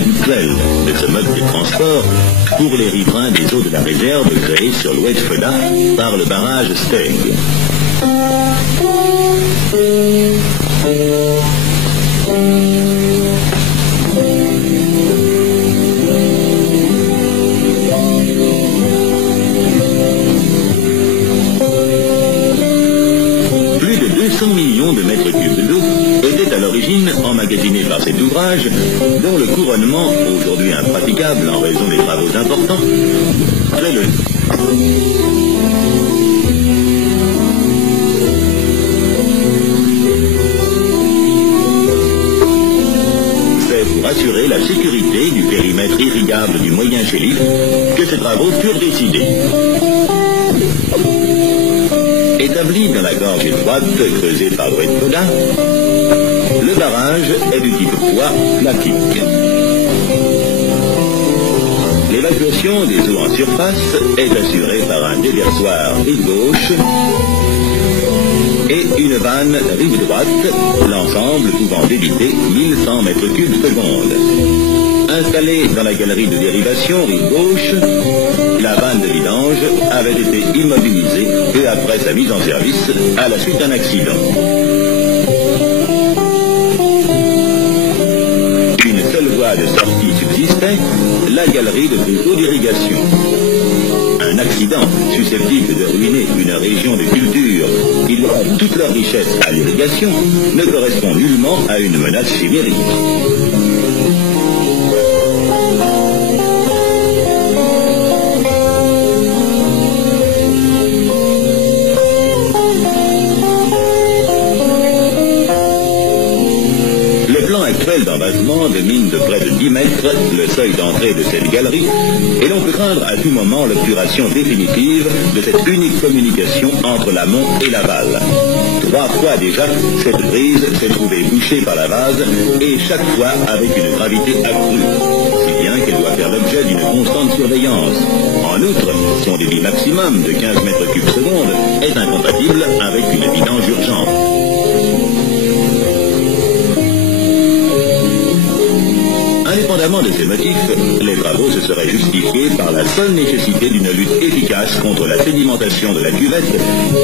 habituel de ce mode de transport pour les riverains des eaux de la réserve créée sur l'ouest Foda par le barrage Steg. Plus de 200 millions de mètres cubes d'eau étaient à l'origine emmagasinés par cet ouvrage, dont le couronnement, aujourd'hui impraticable en raison des travaux importants, fait le... pour assurer la sécurité du périmètre irrigable du Moyen Chélif que ces travaux furent décidés. Établi dans la gorge étroite creusée par l'ouest Foda, le barrage est du type poids platique. L'évacuation des eaux en surface est assurée par un déversoir rive gauche et une vanne rive droite, l'ensemble pouvant débiter 1100 mètres cubes seconde. Installée dans la galerie de dérivation rive gauche, la vanne de vidange avait été immobilisée peu après sa mise en service à la suite d'un accident. Une seule voie de sortie subsistait, la galerie de plutôt d'irrigation. Un accident susceptible de ruiner une région de culture qui doit toute leur richesse à l'irrigation ne correspond nullement à une menace chimérique. D'envasement domine de près de 10 mètres le seuil d'entrée de cette galerie et l'on peut craindre à tout moment l'obturation définitive de cette unique communication entre l'amont et l'aval. 3 fois déjà, cette brise s'est trouvée bouchée par la vase et chaque fois avec une gravité accrue, si bien qu'elle doit faire l'objet d'une constante surveillance. En outre, son débit maximum de 15 mètres cubes seconde est incompatible avec une vidange urgente. Indépendamment de ces motifs, les travaux se seraient justifiés par la seule nécessité d'une lutte efficace contre la sédimentation de la cuvette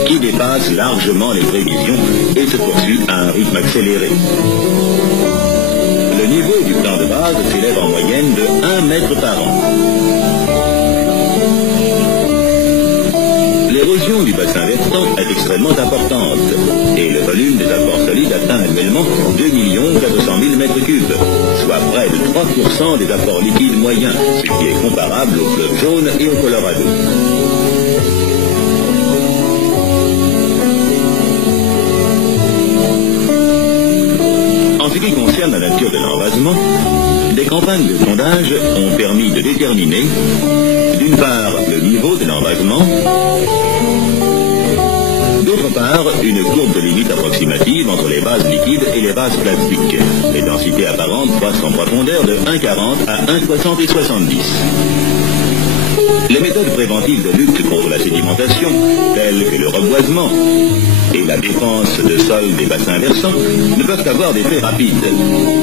qui dépasse largement les prévisions et se poursuit à un rythme accéléré. Le niveau du plan de base s'élève en moyenne de 1 mètre par an. L'érosion du bassin versant est extrêmement importante et le volume des apports solides atteint annuellement 2 400 000 mètres cubes, soit près de 3% des apports liquides moyens, ce qui est comparable au fleuve Jaune et au Colorado. En ce qui concerne la nature de l'envasement, des campagnes de sondage ont permis de déterminer, d'une part, le niveau de l'envasement, d'autre part, une courbe de limite approximative entre les vases liquides et les vases plastiques. Les densités apparentes croissent en profondeur de 1,40 à 1,60 et 70. Les méthodes préventives de lutte contre la sédimentation, telles que le reboisement et la défense de sol des bassins versants, ne peuvent avoir d'effet rapide.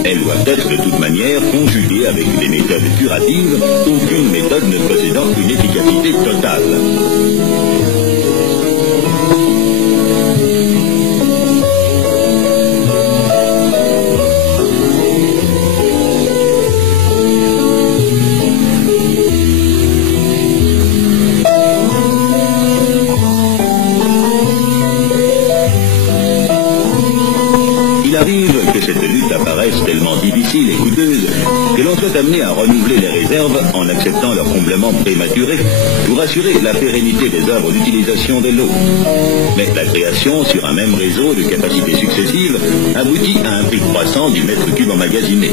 Elles doivent être de toute manière conjuguées avec des méthodes curatives, aucune méthode ne possédant une efficacité totale. Tellement difficile et coûteuse que l'on soit amené à renouveler les réserves en acceptant leur comblement prématuré pour assurer la pérennité des œuvres d'utilisation de l'eau. Mais la création sur un même réseau de capacités successives aboutit à un prix croissant du mètre cube emmagasiné.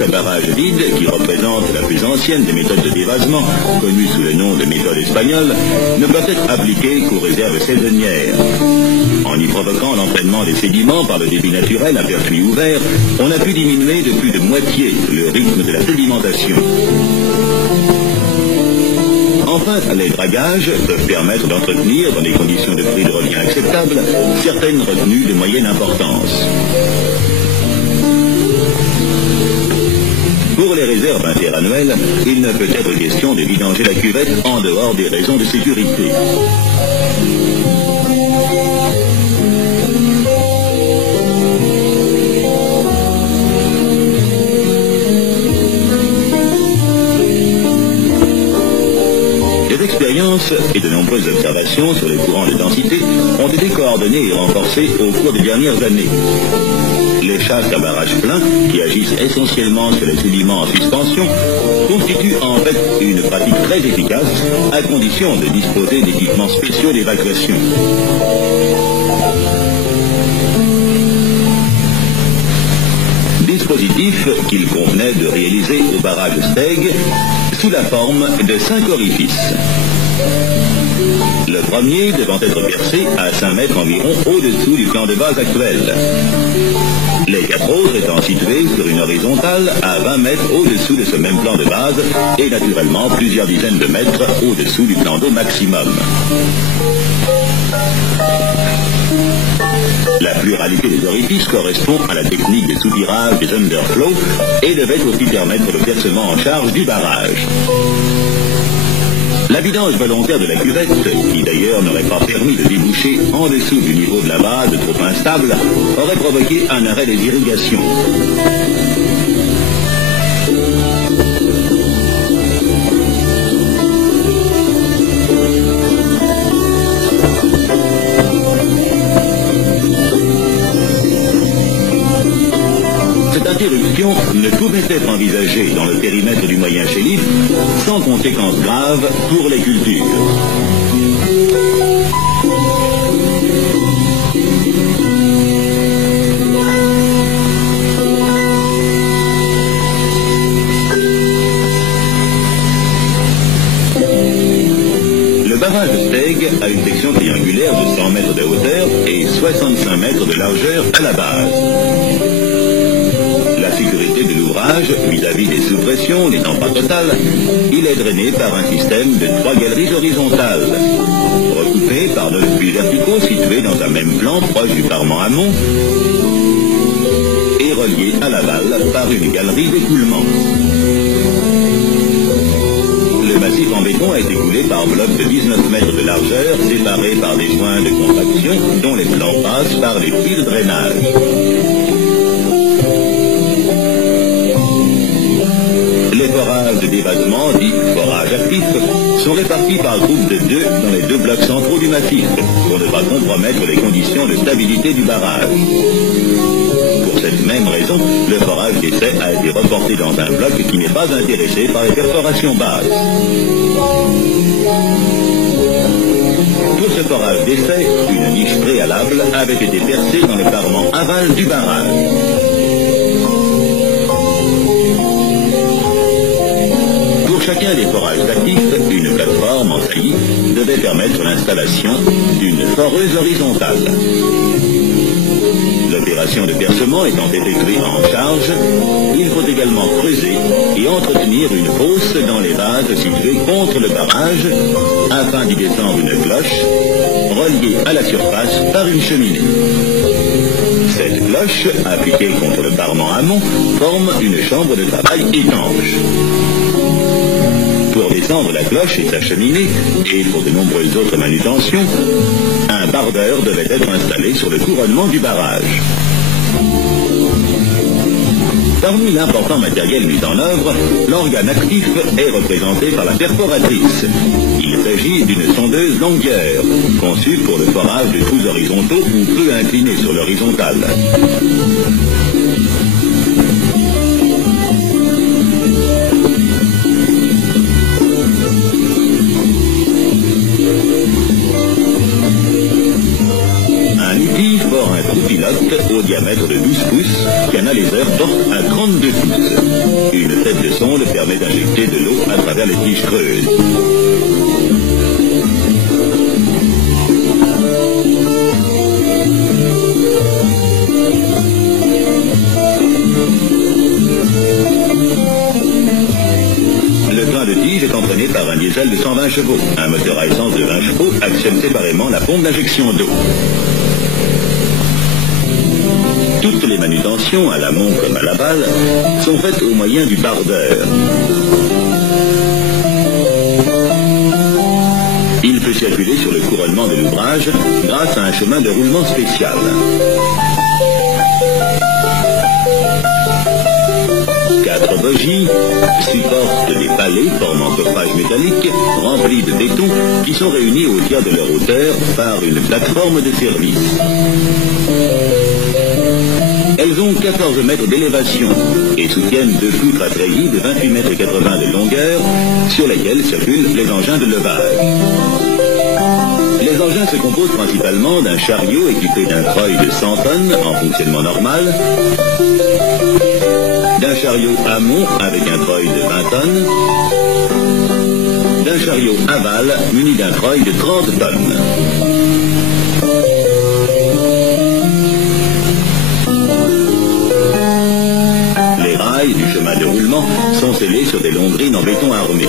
Les barrages vides, qui représentent la plus ancienne des méthodes de dévasement, connue sous le nom de méthode espagnole, ne peuvent être appliquées qu'aux réserves saisonnières. En y provoquant l'entraînement des sédiments par le débit naturel à pertuis ouvert, on a pu diminuer de plus de moitié le rythme de la sédimentation. Enfin, les dragages peuvent permettre d'entretenir, dans des conditions de prix de revient acceptables, certaines retenues de moyenne importance. Pour les réserves interannuelles, il ne peut être question de vidanger la cuvette en dehors des raisons de sécurité. Des expériences et de nombreuses observations sur les courants de densité ont été coordonnées et renforcées au cours des dernières années. Les chasses à barrage plein, qui agissent essentiellement sur les sédiments en suspension, constituent en fait une pratique très efficace, à condition de disposer d'équipements spéciaux d'évacuation. Dispositif qu'il convenait de réaliser au barrage Steg sous la forme de 5 orifices. Le premier devant être percé à 5 mètres environ au-dessous du plan de base actuel. Les 4 autres étant situés sur une horizontale à 20 mètres au-dessous de ce même plan de base et naturellement plusieurs dizaines de mètres au-dessous du plan d'eau maximum. La pluralité des orifices correspond à la technique de soupirage des underflows et devait aussi permettre le versement en charge du barrage. La vidange volontaire de la cuvette, qui d'ailleurs n'aurait pas permis de déboucher en dessous du niveau de la base trop instable, aurait provoqué un arrêt des irrigations. Cette interruption ne pouvait être envisagée dans le périmètre du moyen chélif sans conséquences graves pour les cultures. Le barrage de Steg a une section triangulaire de 100 mètres de hauteur et 65 mètres de largeur à la base. La sécurité de l'ouvrage vis-à-vis des sous-pressions n'étant pas totale, il est drainé par un système de 3 galeries horizontales, recoupées par 9 puits verticaux situés dans un même plan proche du parement amont et reliés à l'aval par une galerie d'écoulement. Le massif en béton a été coulé par blocs de 19 mètres de largeur séparés par des joints de contraction dont les plans passent par les puits de drainage. Les forages de dévasement, dits forages actifs, sont répartis par groupe de 2 dans les 2 blocs centraux du massif, pour ne pas compromettre les conditions de stabilité du barrage. Pour cette même raison, le forage d'essai a été reporté dans un bloc qui n'est pas intéressé par les perforations basses. Pour ce forage d'essai, une niche préalable avait été percée dans le parement aval du barrage. Chacun des forages actifs, une plateforme en saillie devait permettre l'installation d'une foreuse horizontale. L'opération de percement étant effectuée en charge, il faut également creuser et entretenir une fosse dans les vases situés contre le barrage afin d'y descendre une cloche reliée à la surface par une cheminée. Cette cloche, appliquée contre le parement amont, forme une chambre de travail étanche. Pour descendre la cloche et sa cheminée, et pour de nombreuses autres manutentions, un bardeur devait être installé sur le couronnement du barrage. Parmi l'important matériel mis en œuvre, l'organe actif est représenté par la perforatrice. Il s'agit d'une sondeuse longueur, conçue pour le forage de trous horizontaux ou peu inclinés sur l'horizontale. Un trou pilote au diamètre de 12 pouces, canaliseur porte à 32 pouces. Une tête de sonde permet d'injecter de l'eau à travers les tiges creuses. Le train de tige est entraîné par un diesel de 120 chevaux. Un moteur à essence de 20 chevaux actionne séparément la pompe d'injection d'eau. Toutes les manutentions, à l'amont comme à l'aval, sont faites au moyen du bardeur. Il peut circuler sur le couronnement de l'ouvrage grâce à un chemin de roulement spécial. Quatre bogies supportent des palets formant coffrage métallique remplis de béton qui sont réunis au tiers de leur hauteur par une plateforme de service. Elles ont 14 mètres d'élévation et soutiennent deux poutres à treillis de 28,80 mètres de longueur sur lesquelles circulent les engins de levage. Les engins se composent principalement d'un chariot équipé d'un treuil de 100 tonnes en fonctionnement normal, d'un chariot amont avec un treuil de 20 tonnes, d'un chariot aval muni d'un treuil de 30 tonnes. Les rails du chemin de roulement sont scellés sur des longrines en béton armé.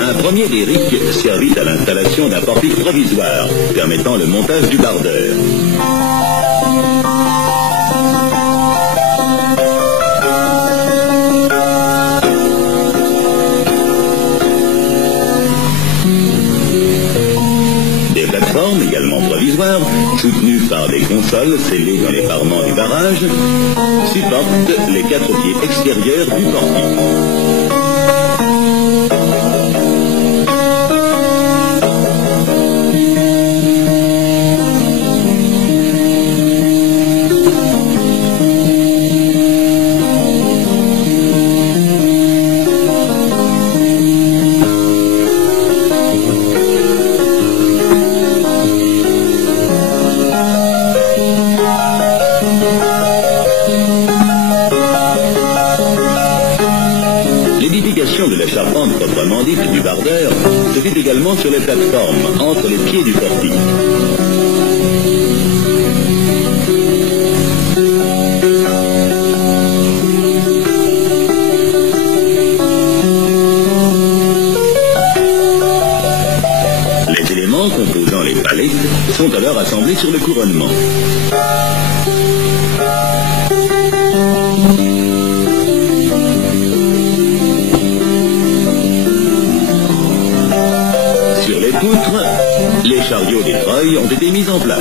Un premier derrick servit à l'installation d'un portique provisoire permettant le montage du bardeur. Des plateformes également provisoires, soutenues par des consoles scellées dans les parements du barrage, supportent les 4 pieds extérieurs du portique. De la charpente proprement dite du bardeur se fait également sur les plateformes entre les pieds du portique. Les éléments composant les palets sont alors assemblés sur le couronnement. Poutres, les chariots des treuils ont été mis en place.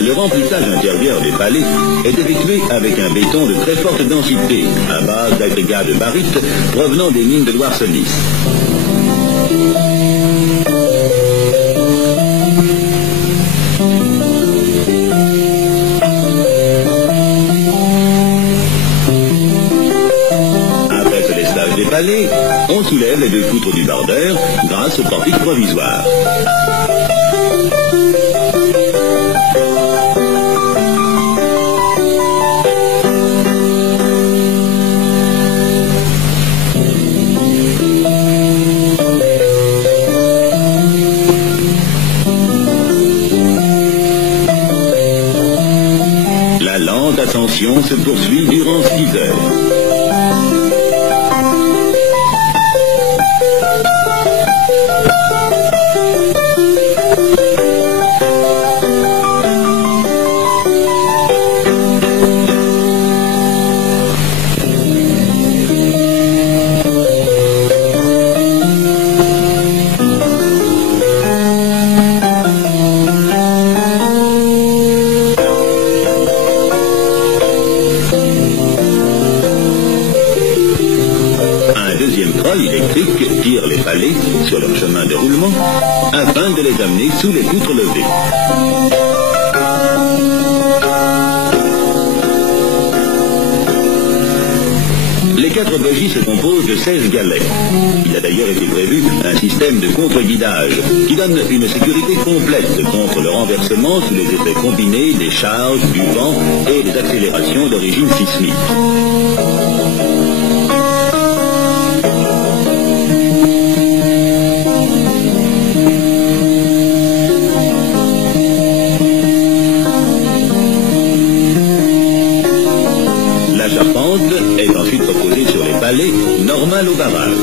Le remplissage intérieur des palets est effectué avec un béton de très forte densité, à base d'agrégats de barite provenant des mines de Loire-Sonis. On soulève les deux poutres du bardeur grâce au portique provisoire. La lente ascension se poursuit durant 6 heures. Électrique tire les palets sur leur chemin de roulement afin de les amener sous les poutres levées. Les 4 bogies se composent de 16 galets. Il a d'ailleurs été prévu un système de contre-guidage qui donne une sécurité complète contre le renversement sous les effets combinés des charges, du vent et des accélérations d'origine sismique. charpente est ensuite reposée sur les palets, normales au barrage.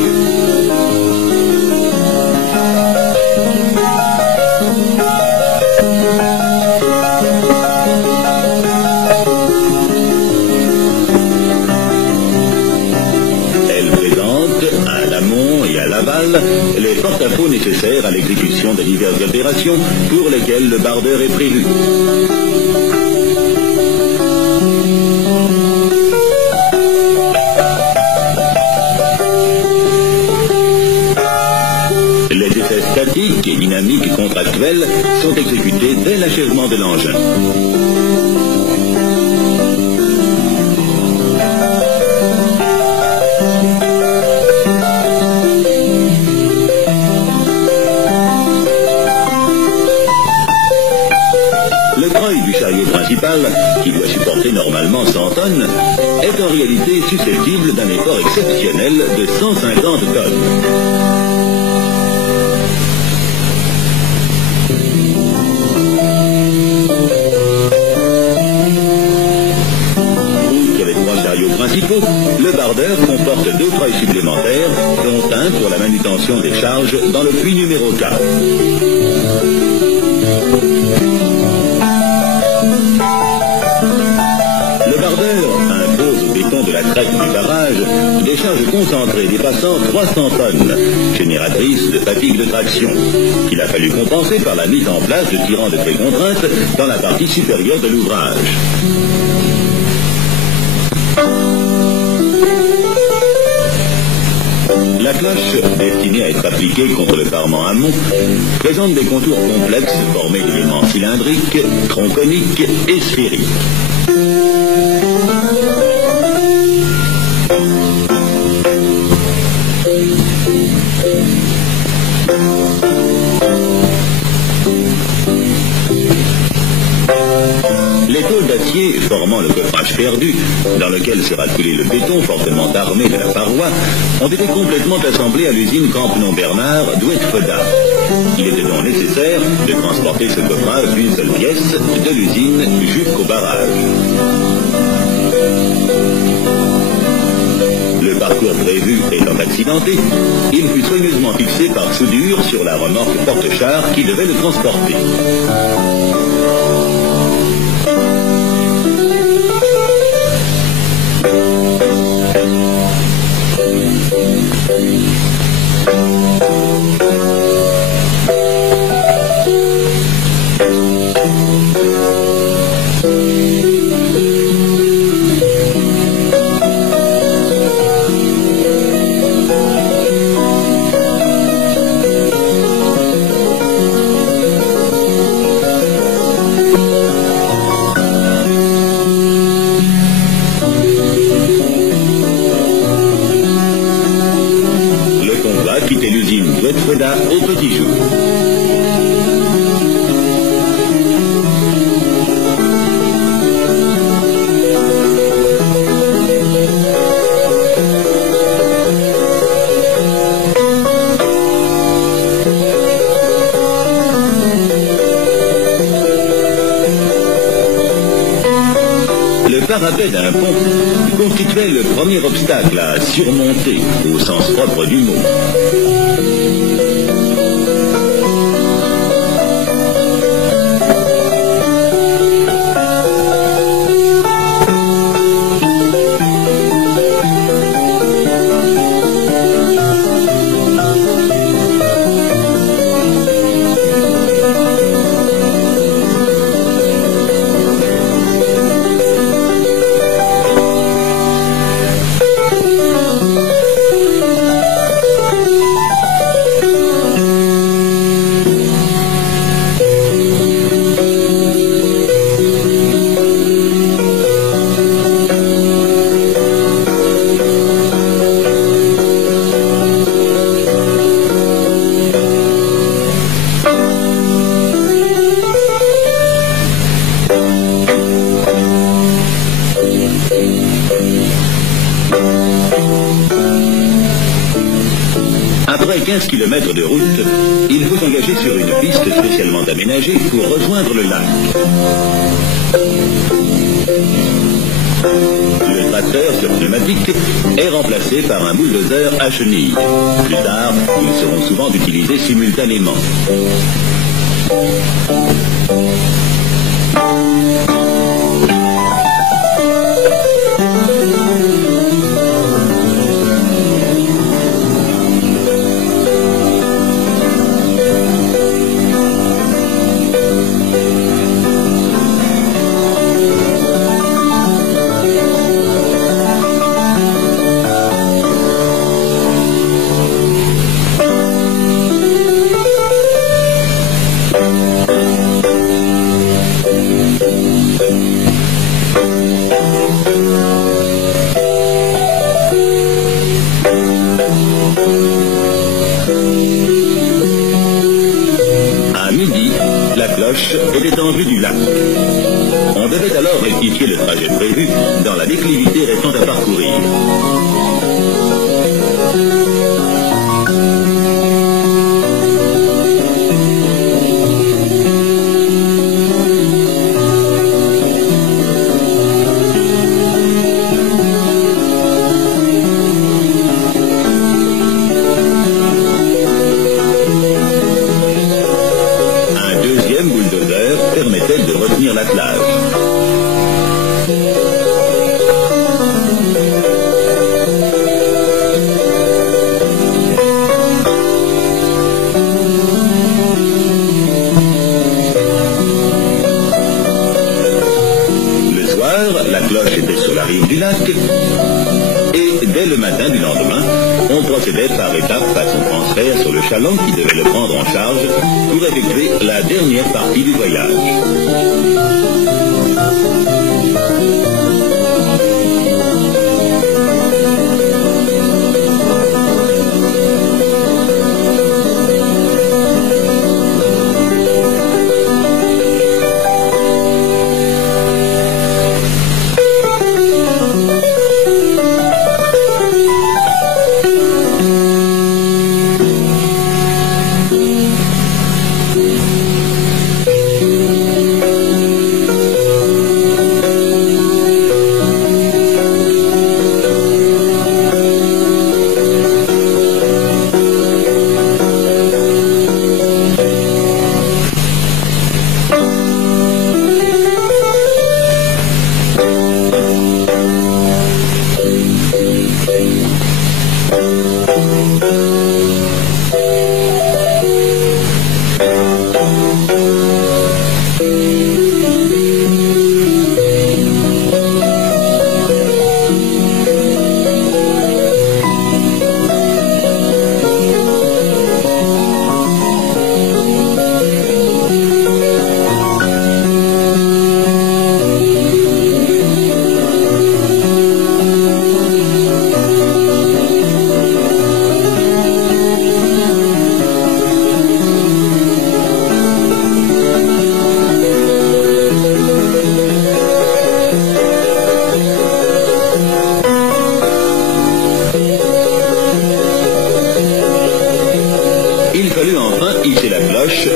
Les porte-à-faux nécessaires à l'exécution de diverses opérations pour lesquelles le bardeur est prévu. Les essais statiques et dynamiques contractuels sont exécutés dès l'achèvement de l'engin. Qui doit supporter normalement 100 tonnes, est en réalité susceptible d'un effort exceptionnel de 150 tonnes. Outre les 3 chariots principaux, le bardeur comporte 2 treuils supplémentaires, dont un pour la manutention des charges dans le puits numéro 4. De la crête du barrage, des charges concentrées dépassant 300 tonnes, génératrices de fatigue de traction, qu'il a fallu compenser par la mise en place de tirants de pré-contrainte dans la partie supérieure de l'ouvrage. La cloche, destinée à être appliquée contre le parement amont, présente des contours complexes formés d'éléments cylindriques, tronconiques et sphériques. Les tôles d'acier formant le coffrage perdu, dans lequel sera coulé le béton fortement armé de la paroi, ont été complètement assemblées à l'usine Campenon-Bernard d'Oued-Foda. Il était donc nécessaire de transporter ce coffrage d'une seule pièce de l'usine jusqu'au barrage. Le parcours prévu étant accidenté, il fut soigneusement fixé par soudure sur la remorque porte-char qui devait le transporter. Au petit jour. Le parapet d'un pont constituait le premier obstacle à surmonter au sens propre du mot. Après 15 km de route, il faut s'engager sur une piste spécialement aménagée pour rejoindre le lac. Le tracteur sur pneumatique est remplacé par un bulldozer à chenilles. Plus tard, ils seront souvent utilisés simultanément. Était en vue du lac. On devait alors rectifier le trajet prévu dans la déclivité restant à parcourir. L'attelage. Le soir, la cloche était sur la rive du lac et dès le matin du lendemain, on procédait par étapes à son transfert sur le chaland qui devait le prendre en charge pour effectuer la dernière partie du voyage.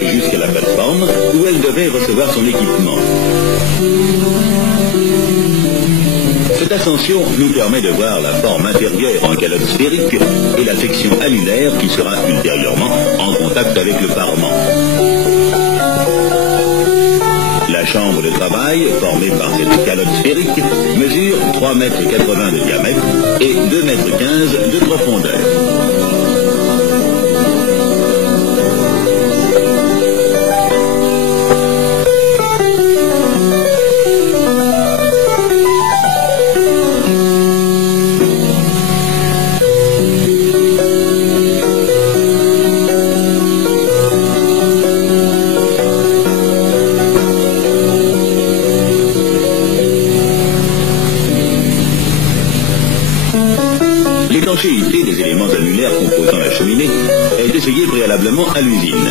Jusqu'à la plateforme où elle devait recevoir son équipement. Cette ascension nous permet de voir la forme intérieure en calotte sphérique et la section annulaire qui sera ultérieurement en contact avec le parement. La chambre de travail, formée par cette calotte sphérique, mesure 3,80 m de diamètre et 2,15 m de profondeur. L'étanchéité des éléments annulaires composant la cheminée est essayée préalablement à l'usine.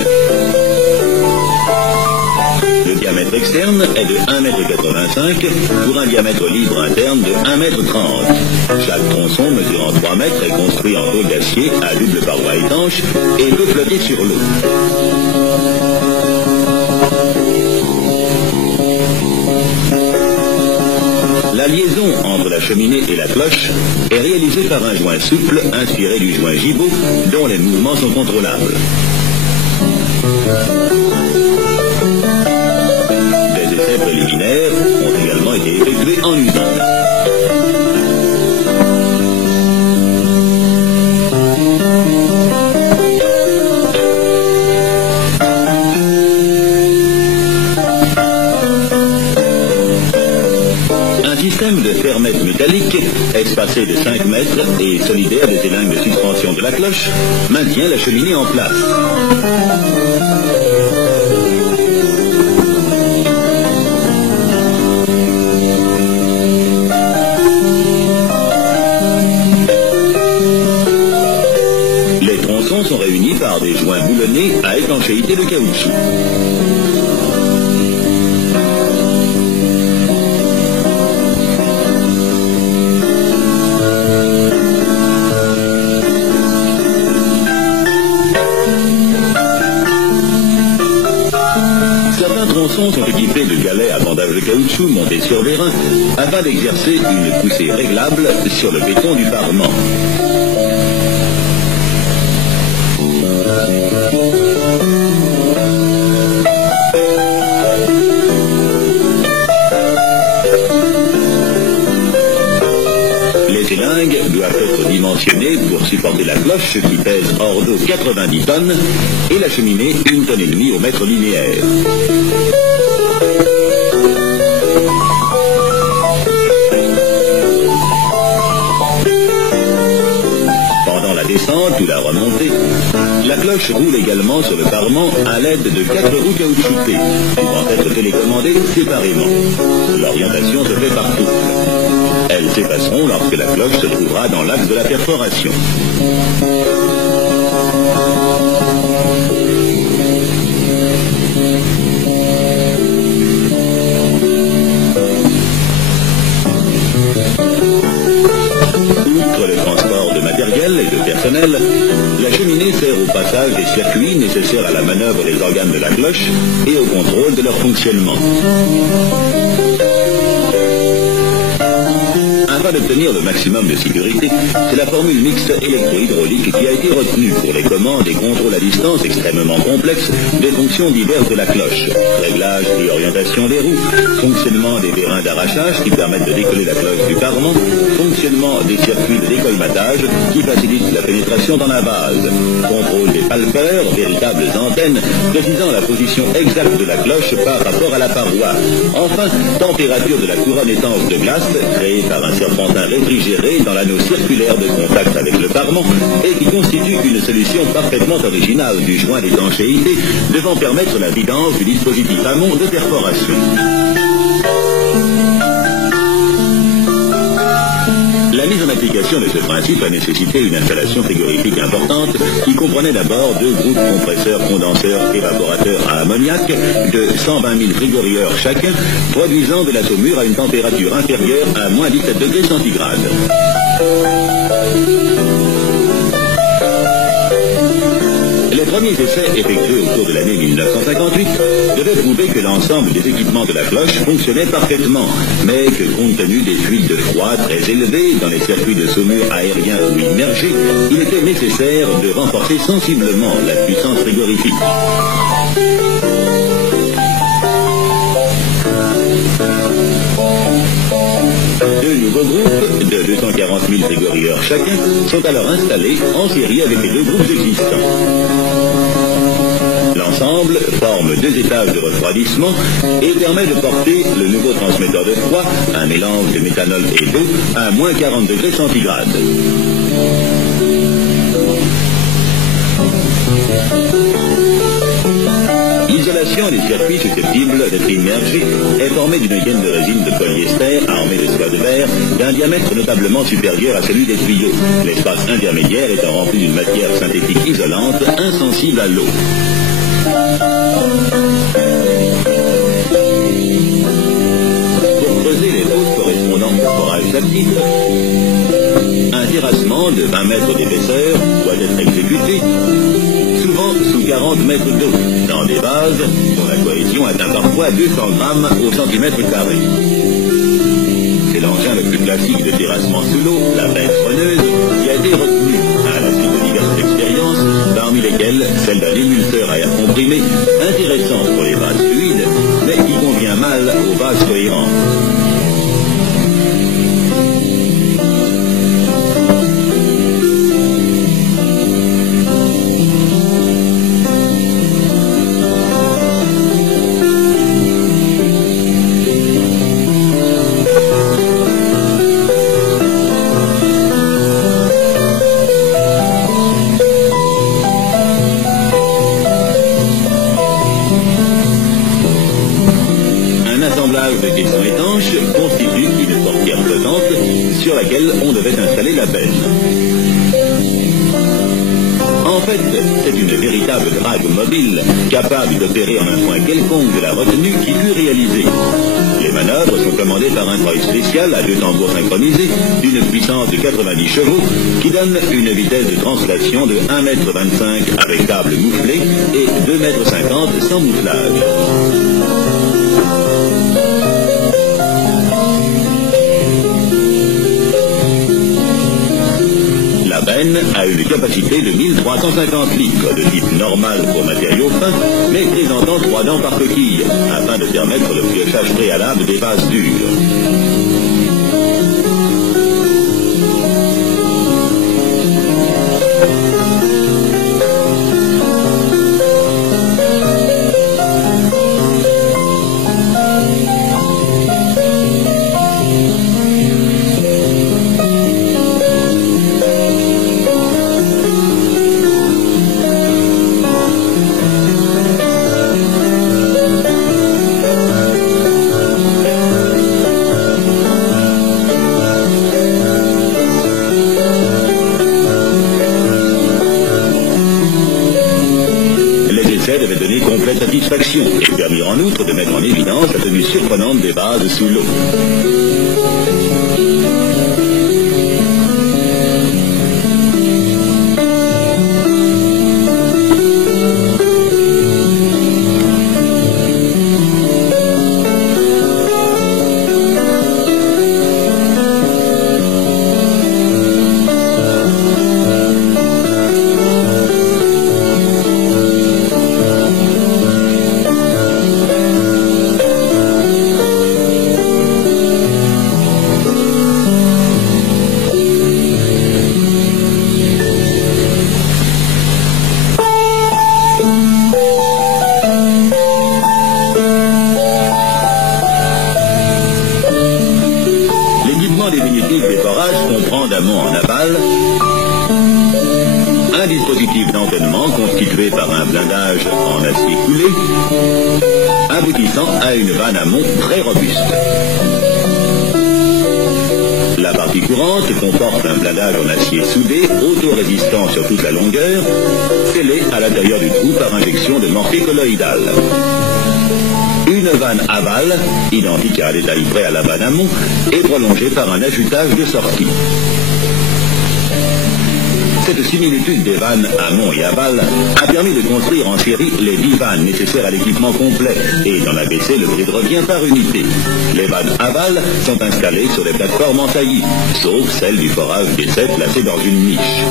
Le diamètre externe est de 1,85 m pour un diamètre libre interne de 1,30 m. Chaque tronçon mesurant 3 mètres est construit en tôle d'acier à double paroi étanche et peut flotter sur l'eau. La liaison entre la cheminée et la cloche est réalisée par un joint souple inspiré du joint gibot dont les mouvements sont contrôlables. Des essais préliminaires ont également été effectués en usine. Un système de fermettes métalliques, espacé de 5 mètres et solidaire des élingues de suspension de la cloche, maintient la cheminée en place. Les tronçons sont réunis par des joints boulonnés à étanchéité de caoutchouc. Sont équipés de galets à bandage de caoutchouc montés sur des reins afin d'exercer une poussée réglable sur le béton du parement. Les élingues doivent être dimensionnées pour supporter la cloche qui pèse hors d'eau 90 tonnes et la cheminée 1,5 tonne au mètre linéaire. Pendant la descente ou la remontée, la cloche roule également sur le parement à l'aide de 4 roues caoutchoutées, pouvant être télécommandées séparément. L'orientation se fait par couple. Elles s'effaceront lorsque la cloche se trouvera dans l'axe de la perforation. Outre le transport de matériel et de personnel, la cheminée sert au passage des circuits nécessaires à la manœuvre des organes de la cloche et au contrôle de leur fonctionnement. Afin d'obtenir le maximum de sécurité, c'est la formule mixte électro-hydraulique qui a été retenue pour les commandes et contrôles à distance extrêmement complexes des fonctions diverses de la cloche. Réglage et orientation des roues, fonctionnement des vérins d'arrachage qui permettent de décoller la cloche du parement, fonctionnement des circuits de décolmatage qui facilitent la pénétration dans la base, contrôle des palpeurs, véritables antennes précisant la position exacte de la cloche par rapport à la paroi. Enfin, température de la couronne étanche de glace créée par un serpentin réfrigéré dans l'anneau circulaire de contact avec le parement et qui constitue une solution parfaitement originale du joint d'étanchéité devant permettre la vidance du dispositif amont de perforation. La mise en application de ce principe a nécessité une installation frigorifique importante qui comprenait d'abord 2 groupes compresseurs, condenseurs, évaporateurs à ammoniac de 120 000 frigorieurs chacun, produisant de la saumure à une température inférieure à moins 17 degrés centigrades. Les premiers essais effectués au cours de l'année 1958 devaient prouver que l'ensemble des équipements de la cloche fonctionnait parfaitement, mais que compte tenu des fuites de froid très élevées dans les circuits de saumure aériens ou immergés, il était nécessaire de renforcer sensiblement la puissance frigorifique. Deux nouveaux groupes de 240 000 frigorieurs chacun sont alors installés en série avec les 2 groupes existants. L'ensemble forme 2 étages de refroidissement et permet de porter le nouveau transmetteur de froid, un mélange de méthanol et d'eau, à moins 40 degrés centigrades. L'isolation des circuits susceptibles d'être immergés est formée d'une gaine de résine de polyester armée de soie de verre d'un diamètre notablement supérieur à celui des tuyaux, l'espace intermédiaire étant rempli d'une matière synthétique isolante insensible à l'eau. Pour creuser les fosses correspondant au forage actif, un terrassement de 20 mètres d'épaisseur doit être exécuté, souvent sous 40 mètres d'eau, dans des vases dont la cohésion atteint parfois 200 grammes au centimètre carré. C'est l'engin le plus classique de terrassement sous l'eau, la benne preneuse, qui a été retenue à la suite de diverses expériences, parmi lesquelles celle d'un émulseur à air comprimé, intéressant pour les vases fluides, mais qui convient mal aux vases cohérents. De caissons étanches constitue une portière flottante sur laquelle on devait installer la benne. En fait, c'est une véritable drague mobile, capable d'opérer en un point quelconque de la retenue qui fut réalisée. Les manœuvres sont commandées par un treuil spécial à 2 tambours synchronisés d'une puissance de 90 chevaux qui donne une vitesse de translation de 1,25 m avec câble mouflé et 2,50 m sans mouflage. La benne a une capacité de 1350 litres, de type normal pour matériaux fins, mais présentant 3 dents par coquille, afin de permettre le piochage préalable des vases durs. Devait donner complète satisfaction et permis en outre de mettre en évidence la tenue surprenante des vases sous l'eau. Des forages comprend d'amont en aval un dispositif d'entraînement constitué par un blindage en acier coulé, aboutissant à une vanne amont très robuste. La partie courante comporte un blindage en acier soudé, auto-résistant sur toute la longueur, scellé à l'intérieur du trou par injection de mortier colloïdal. Une vanne aval, identique à un détail près à la vanne amont, est prolongée par un ajoutage de sortie. Cette similitude des vannes amont et aval a permis de construire en série les 10 vannes nécessaires à l'équipement complet et d'en abaisser le prix de revient par unité. Les vannes aval sont installées sur des plateformes en saillie, sauf celle du forage d'essai placée dans une niche.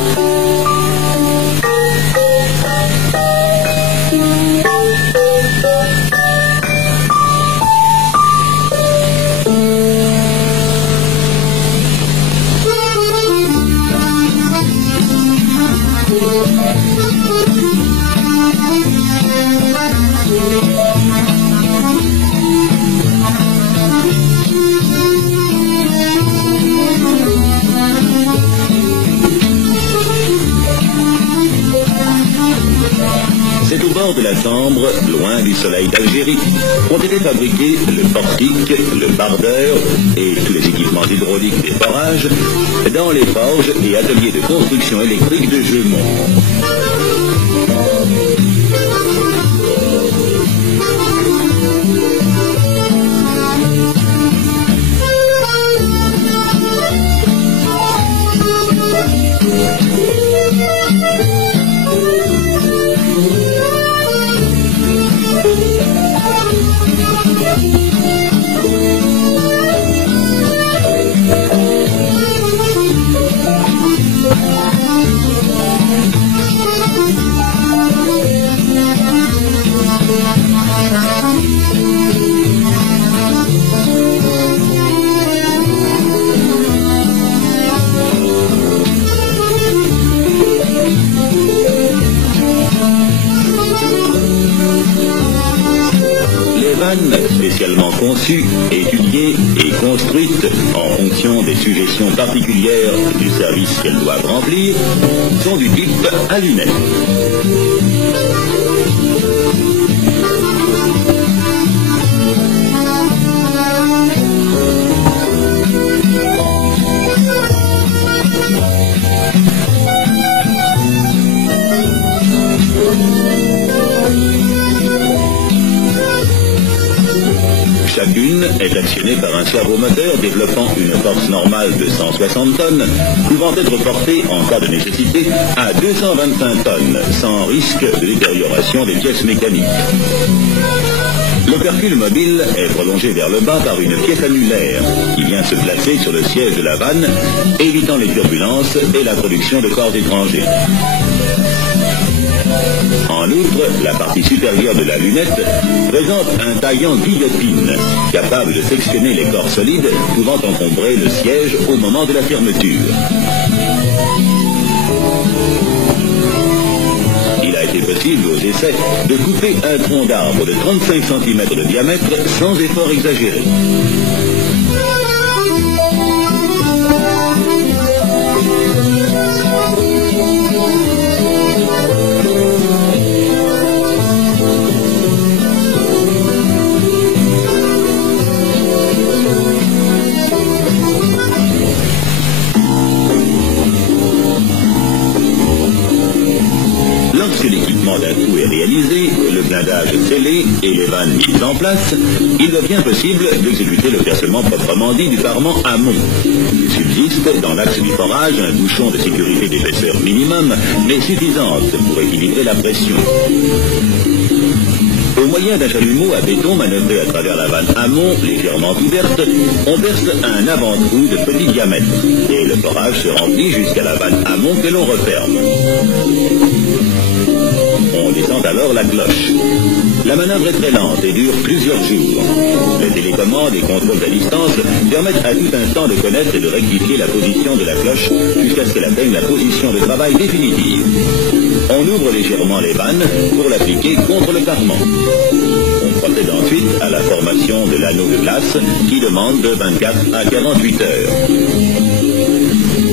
C'est au bord de la Sambre, loin du soleil d'Algérie, ont été fabriqués le portique, le bardeur et tous les équipements hydrauliques des forages dans les forges et ateliers de construction électrique de Jeumont. vanne, spécialement conçue, étudiée et construite en fonction des sujétions particulières du service qu'elles doivent remplir, sont du type à lunettes. Chacune est actionnée par un servomoteur développant une force normale de 160 tonnes, pouvant être portée en cas de nécessité à 225 tonnes, sans risque de détérioration des pièces mécaniques. L'opercule mobile est prolongé vers le bas par une pièce annulaire qui vient se placer sur le siège de la vanne, évitant les turbulences et l'introduction de corps étrangers. En outre, la partie supérieure de la lunette présente un taillant guillotine, capable de sectionner les corps solides pouvant encombrer le siège au moment de la fermeture. Il a été possible aux essais de couper un tronc d'arbre de 35 cm de diamètre sans effort exagéré. Lorsque l'équipement d'un coup est réalisé, le blindage scellé et les vannes mises en place, il devient possible d'exécuter le percement proprement dit du parement amont. Il subsiste dans l'axe du forage un bouchon de sécurité d'épaisseur minimum, mais suffisante pour équilibrer la pression. Au moyen d'un chalumeau à béton manœuvré à travers la vanne amont, légèrement ouverte, on verse un avant-trou de petit diamètre et le forage se remplit jusqu'à la vanne amont que l'on referme. On descend alors la cloche. La manœuvre est très lente et dure plusieurs jours. Les télécommandes et contrôles à distance permettent à tout instant de connaître et de rectifier la position de la cloche jusqu'à ce qu'elle atteigne la position de travail définitive. On ouvre légèrement les vannes pour l'appliquer contre le parement. On procède ensuite à la formation de l'anneau de glace qui demande de 24 à 48 heures.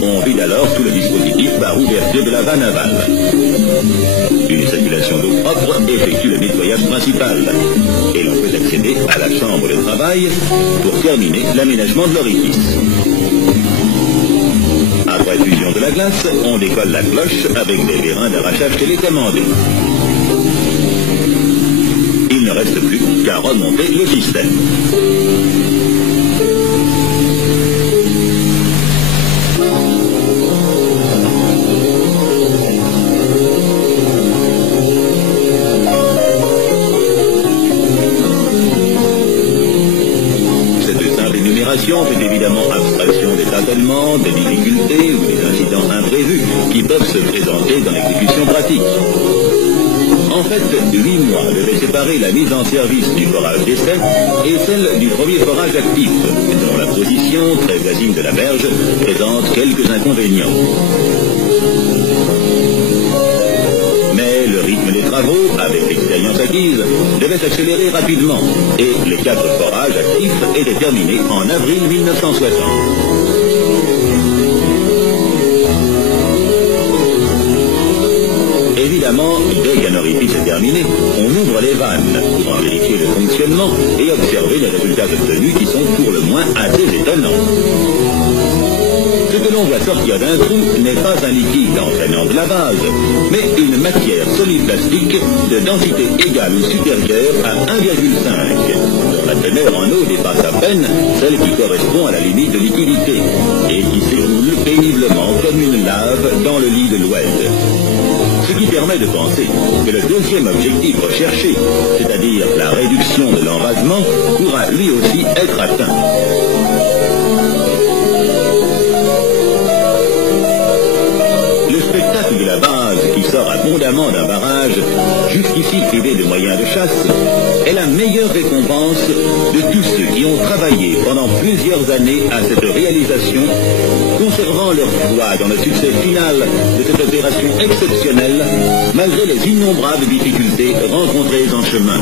On vide alors tout le dispositif par ouverture de la vanne aval. Une circulation d'eau propre effectue le nettoyage principal et l'on peut accéder à la chambre de travail pour terminer l'aménagement de l'orifice. Après fusion de la glace, on décolle la cloche avec des vérins d'arrachage télécommandés. Il ne reste plus qu'à remonter le système. Fait évidemment abstraction des tâtonnements, des difficultés ou des incidents imprévus qui peuvent se présenter dans l'exécution pratique. En fait, 8 mois devaient séparer la mise en service du forage d'essai et celle du premier forage actif, dont la position très voisine de la berge présente quelques inconvénients. Mais le rythme des travaux, avec l'expérience acquise, devait s'accélérer rapidement et les 4 forages actifs étaient terminés en avril 1960. Évidemment, dès qu'un orifice est terminé, on ouvre les vannes pour en vérifier le fonctionnement et observer les résultats obtenus qui sont pour le moins assez étonnants. Ce que l'on voit sortir d'un trou n'est pas un liquide entraînant de la base, mais une matière solide plastique de densité égale ou supérieure à 1,5, dont la teneur en eau dépasse à peine celle qui correspond à la limite de liquidité, et qui s'écoule péniblement comme une lave dans le lit de l'oued. Ce qui permet de penser que le deuxième objectif recherché, c'est-à-dire la réduction de l'envasement, pourra lui aussi être atteint. De la base qui sort abondamment d'un barrage, jusqu'ici privé de moyens de chasse, est la meilleure récompense de tous ceux qui ont travaillé pendant plusieurs années à cette réalisation, conservant leur foi dans le succès final de cette opération exceptionnelle, malgré les innombrables difficultés rencontrées en chemin.